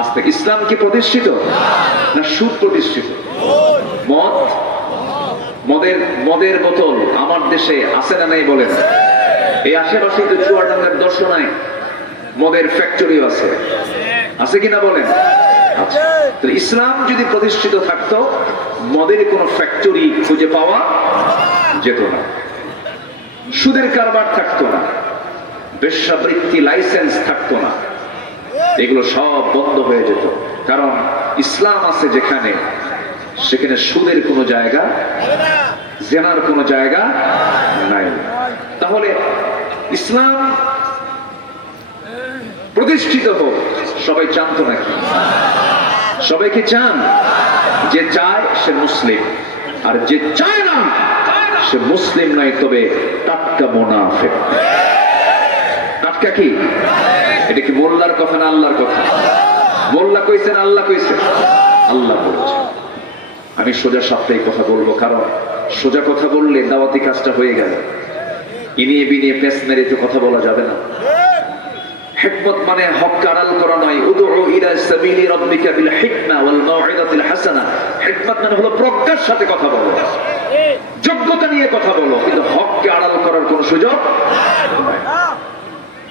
আজ থেকে ইসলাম কি প্রতিষ্ঠিত না সুদ প্রতিষ্ঠিত? মদ, মদের বোতল আমার দেশে আছে না নাই বলেন? এই আশেপাশে তো চুয়াডাঙ্গার দর্শনায় মদের ফ্যাক্টরিও আছে, আছে কিনা বলেন? আচ্ছা, তো ইসলাম যদি প্রতিষ্ঠিত থাকতো মদের কোনো ফ্যাক্টরি খুঁজে পাওয়া যেত না, সুদের কারবার থাকতো না, বেশ্যাবৃত্তি লাইসেন্স থাকতো না, এগুলো সব বন্ধ হয়ে যেত। কারণ ইসলাম আছে যেখানে, সেখানে সুদের কোনো জায়গা, জেনার কোনো জায়গা নাই। তাহলে ইসলাম প্রতিষ্ঠিত হোক সবাই চান তো নাকি? সবাইকে চান? যে চায় সে মুসলিম, আর যে চায় না সে মুসলিম নয়, তবে টাটকা মুনাফিক। টাটকা কি? এটা কি মোল্লার কথা না আল্লাহর কথা? মোল্লা কইছেন আল্লাহ কইছেন? আল্লাহ বলেছেন। আমি সোজা সাপটাই কথা বলবো, কারণ সোজা কথা বললে দাওয়াতি কাজটা হয়ে গেল। ইনিয়ে বিনিয়ে পেস মেরে তো কথা বলা যাবে না। হিকমত মানে হক আড়াল করা নয়। উদউ ইলা সাবিলি রাব্বিকা বিল হিকমা ওয়াল মাউইযাতিল হাসানা। হিকমত মানে হলো প্রজ্ঞার সাথে কথা বলো, যোগ্যতা নিয়ে কথা বলো, কিন্তু হককে আড়াল করার কোনো সুযোগ নাই।